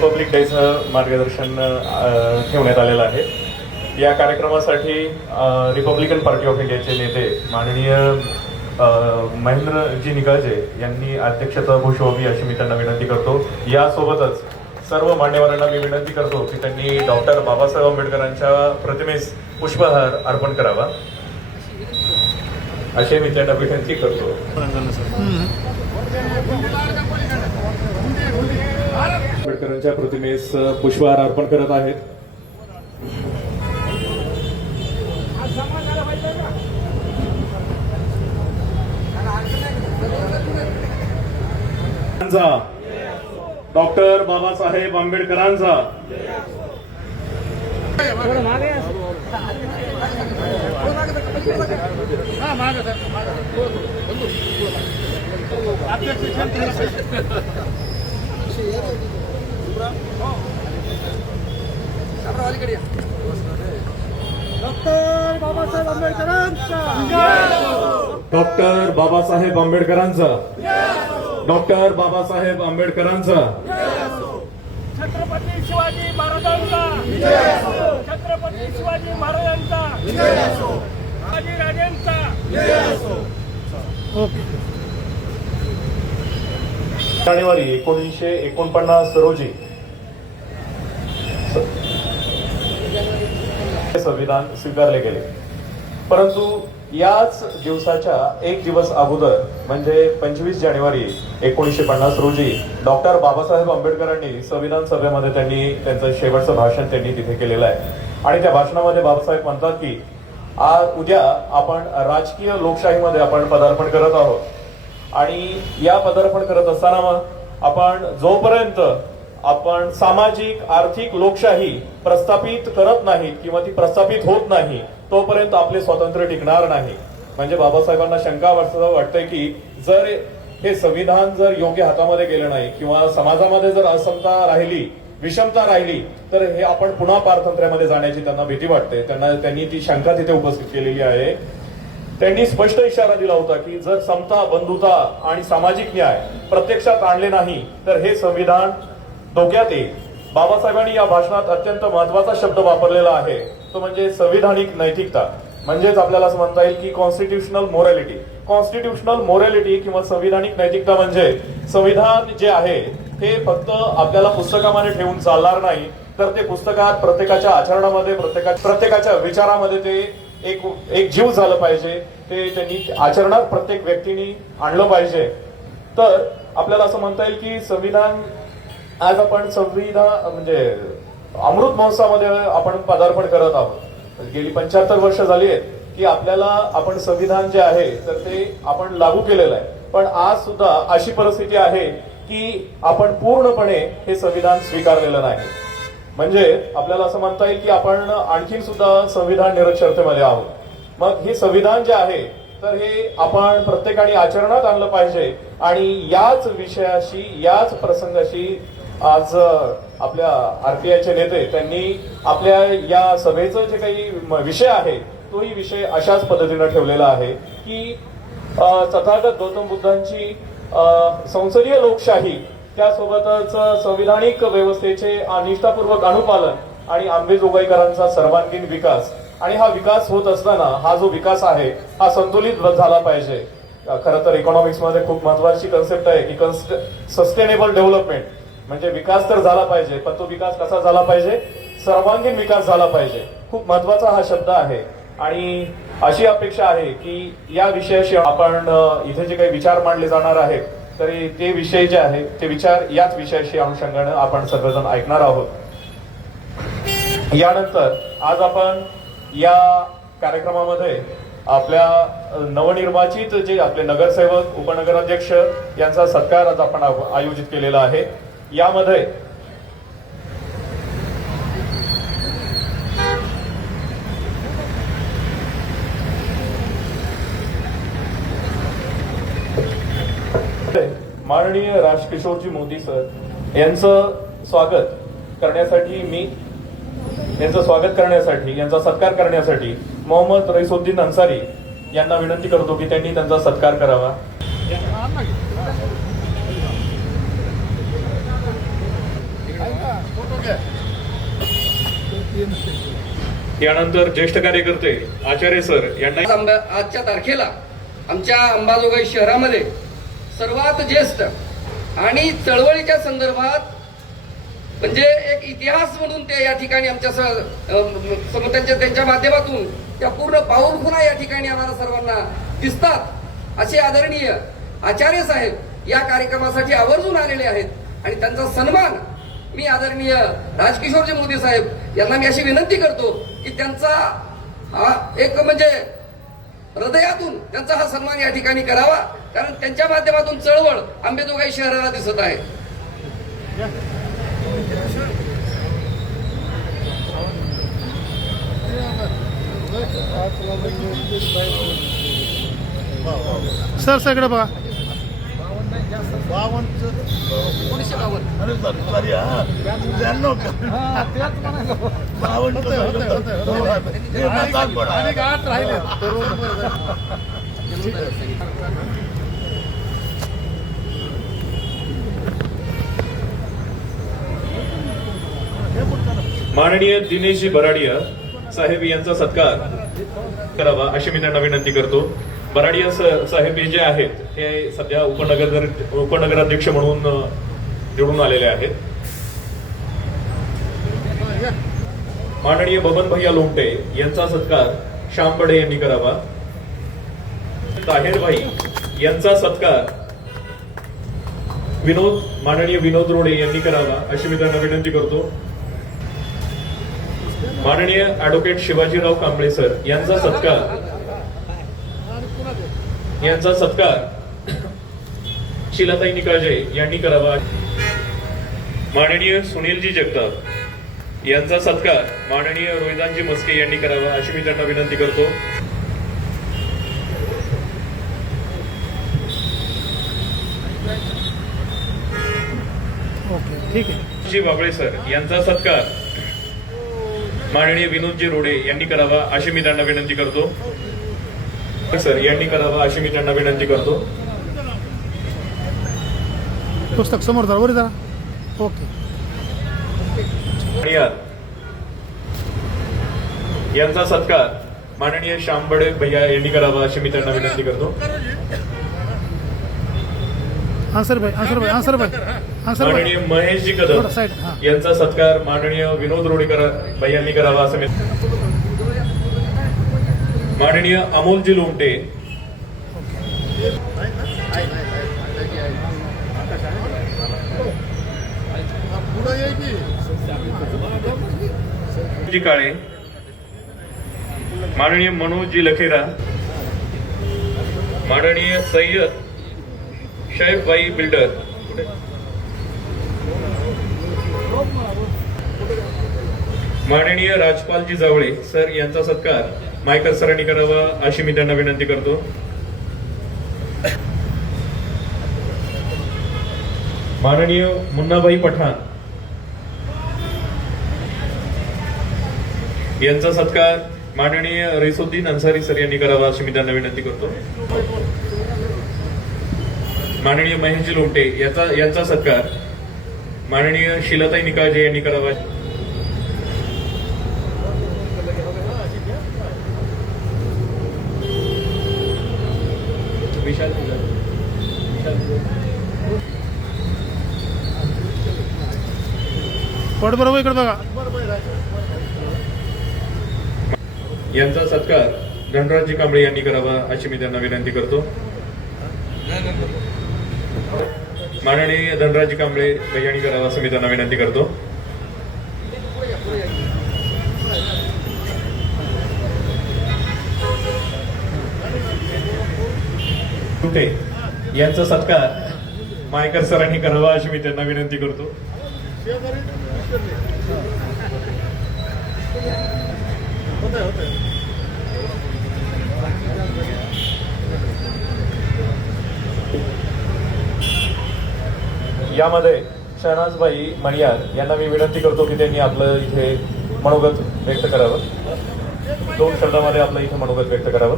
Republic डेचं मार्गदर्शन ठेवण्यात आलेलं आहे। या कार्यक्रमासाठी रिपब्लिकन पार्टी ऑफ इंडियाचे नेते माननीय महेंद्रजी निकाळजे यांनी अध्यक्षता भूषवावी अशी मी त्यांना विनंती करतो। यासोबतच सर्व मान्यवरांना मी विनंती करतो की त्यांनी डॉक्टर बाबासाहेब आंबेडकरांच्या प्रतिमेस पुष्पहार अर्पण करावा असे मी त्यांना विनंती करतो। आंबेडकरांच्या प्रतिमेस पुष्पहार अर्पण करत आहेत। डॉक्टर बाबासाहेब आंबेडकरांचा डॉक्टर बाबासाहेब आंबेडकरांचा डॉक्टर बाबासाहेब आंबेडकरांचा छत्रपती शिवाजी महाराजांचा छत्रपती शिवाजी महाराजांचा शिवाजी राजेंचा जानेवारी 1949 रोजी संविधान स्वीकारले गेले, परंतु याच दिवसाच्या एक दिवस अगोदर म्हणजे 25 जानेवारी 1950 रोजी डॉक्टर बाबासाहेब आंबेडकरांनी संविधान सभेमध्ये त्यांनी त्यांचं शेवटचं भाषण त्यांनी तिथे केलेलं आहे। आणि त्या भाषणामध्ये बाबासाहेब म्हणतात की उद्या आपण राजकीय लोकशाहीमध्ये आपण पदार्पण करत आहोत आणि या पदार्पण करत असताना मग आपण जोपर्यंत आपण सामाजिक आर्थिक लोकशाही प्रस्थापित करत नाही किंवा ती प्रस्थापित होत नाही तोपर्यंत आपले स्वातंत्र्य टिकणार नाही। म्हणजे बाबासाहेबांना शंका वाटते की जर हे संविधान जर योग्य हातामध्ये गेलं नाही किंवा समाजामध्ये जर असमता राहिली विषमता राहिली तर हे आपण पुन्हा पारतंत्र्यामध्ये जाण्याची त्यांना भीती वाटते। त्यांनी ती शंका तिथे उपस्थित केलेली आहे। त्यांनी स्पष्ट इशारा दिला होता की जर समता बंधुता आणि सामाजिक न्याय प्रत्यक्षात आणले नाही तर हे संविधान धोक्यात येईल। बाबासाहेबांनी या भाषणात अत्यंत महत्वाचा शब्द वापरलेला आहे तो म्हणजे संविधानिक नैतिकता। म्हणजेच आपल्याला असं म्हणता येईल की कॉन्स्टिट्यूशनल मोरॅलिटी। कॉन्स्टिट्यूशनल मोरॅलिटी किंवा संविधानिक नैतिकता म्हणजे संविधान जे आहे हे फक्त आपल्याला पुस्तकामध्ये ठेवून चालणार नाही तर ते पुस्तकात प्रत्येकाच्या आचरणामध्ये प्रत्येकाच्या विचारामध्ये ते एक जीव झालं पाहिजे। ते त्यांनी आचरणात प्रत्येक व्यक्तीने आणलं पाहिजे। तर आपल्याला असं म्हणता येईल की संविधान आज आपण संविधान म्हणजे अमृत महोत्सवामध्ये आपण पदार्पण करत आहोत। गेली 75 वर्ष झाली आहेत की आपल्याला आपण संविधान जे आहे तर ते आपण लागू केलेलं आहे, पण आज सुद्धा अशी परिस्थिती आहे की आपण पूर्णपणे हे संविधान स्वीकारलेलं नाही। म्हणजे आपल्याला असं म्हणता येईल की आपण आणखीन सुद्धा संविधान निरक्षरतेमध्ये आहोत। मग हे संविधान जे आहे तर हे आपण प्रत्येकाने आचरणात आणलं पाहिजे आणि याच विषयाशी याच प्रसंगाशी आज आपल्या आरपीआयचे नेते त्यांनी आपल्या या सभेचं जे काही विषय आहे तोही विषय अशाच पद्धतीने ठेवलेला आहे की तथागत गौतम बुद्धांची संसदीय लोकशाही त्यासोबतच संविधानिक व्यवस्थेचे निष्ठापूर्वक अनुपालन आणि आंबेजोगाईकरांचा सर्वांगीण विकास। आणि हा विकास होत असताना हा जो विकास आहे हा संतुलित झाला पाहिजे। खरं तर इकॉनॉमिक्स मध्ये खूप महत्वाची कन्सेप्ट आहे की सस्टेनेबल डेव्हलपमेंट म्हणजे विकास तर झाला पाहिजे पण तो विकास कसा झाला पाहिजे, सर्वांगीण विकास झाला पाहिजे। खूप महत्वाचा हा शब्द आहे आणि अशी अपेक्षा आहे की या विषयाशी आपण इथे जे काही विचार मांडले जाणार आहेत तरी ते विषय जे आहे ते विचार याच विषयाशी अनुषंगाने आपण सर्वजण ऐकणार आहोत। यानंतर आज आपण या कार्यक्रमामध्ये आपल्या नवनिर्वाचित जे आपले नगरसेवक उपनगराध्यक्ष यांचा सत्कार आज आपण आयोजित केलेला आहे। यामध्ये माननीय राजकिशोरजी मोदी सर यांचं स्वागत करण्यासाठी यांचा सत्कार करण्यासाठी मोहम्मद रईसुद्दीन अन्सारी यांना विनंती करतो की त्यांनी त्यांचा सत्कार करावा। यानंतर ज्येष्ठ कार्यकर्ते आचार्य सर यांना आजच्या तारखेला आमच्या अंबाजोगाई शहरामध्ये सर्वात ज्येष्ठ आणि चळवळीच्या संदर्भात म्हणजे एक इतिहास म्हणून ते या ठिकाणी आमच्या त्यांच्या माध्यमातून त्या पूर्ण पाऊलखुणा या ठिकाणी आम्हाला सर्वांना दिसतात असे आदरणीय आचार्य साहेब या कार्यक्रमासाठी आवर्जून आलेले आहेत आणि त्यांचा सन्मान मी आदरणीय राजकिशोरजी मोदी साहेब यांना मी अशी विनंती करतो की त्यांचा एक म्हणजे हृदयातून त्यांचा हा सन्मान या ठिकाणी करावा, कारण त्यांच्या माध्यमातून चळवळ अंबाजोगाई शहराला दिसत आहे. सर सगळं बघा 52 माननीय दिनेशजी बराडिया साहेब यांचा सत्कार करावा अशी मी त्यांना विनंती करतो. बराडिया साहेब हे जे आहेत ते सध्या उपनगराध्यक्ष म्हणून निवडून आलेले आहेत. माननीय बबन भैया लोमटे यांचा सत्कार श्याम बडे यांनी करावा. ताहेरभाई यांचा सत्कार माननीय विनोद रोडे यांनी करावा अशी मी त्यांना विनंती करतो. माननीय ऍडव्होकेट शिवाजीराव कांबळे सर यांचा सत्कार शिलाताई निकाळजे यांनी करावा. माननीय सुनीलजी जगताप यांचा सत्कार माननीय रोहिदानजी मस्के यांनी करावा अशी मी त्यांना विनंती करतो. ओके ठीक आहे. जी बाबळे सर यांचा सत्कार माननीय विनोदजी रोडे यांनी करावा अशी मी त्यांना विनंती करतो. सर यांनी करावा अशी मी त्यांना विनंती करतो. पुस्तक समोर जरा वर जरा. ओके. यांचा सत्कार माननीय श्याम बडे भैया यांनी करावा अशी मी त्यांना विनंती करतो. आन्सर भाई माननीय महेशजी कदम साईड. हां यांचा सत्कार माननीय विनोद रोडेकर भैयांनी करावा असं मी. माननीय अमोलजी लोमटे जी काळे, माननीय मनोजजी लखेरा, माननीय सय्यद शैफ भाई बिल्डर, माननीय राजपालजी जावळे सर यांचा सत्कार मायकर सरांनी करावा अशी मी त्यांना विनंती करतो. माननीय मुन्नाभाई पठाण यांचा सत्कार माननीय रिसुद्दीन अन्सारी सर यांनी करावा अशी मी त्यांना विनंती करतो. माननीय महेशजी लोमटे यांचा सत्कार माननीय शिलाताई निकाळजे यांनी करावा. पड बरोबर इकडे बघा. यांचा सत्कार धनराजजी कांबळे यांनी करावा अशी मी त्यांना विनंती करतो. माननीय धनराजजी कांबळे भैयांनी करावा असं मी त्यांना विनंती करतो. यांचा सत्कार मायकर सरांनी करावा अशी मी त्यांना विनंती करतो. यामध्ये शहनाजबाई मणियार यांना मी विनंती करतो की त्यांनी आपलं इथे मनोगत व्यक्त करावं. 2 शब्दामध्ये आपलं इथे मनोगत व्यक्त करावं.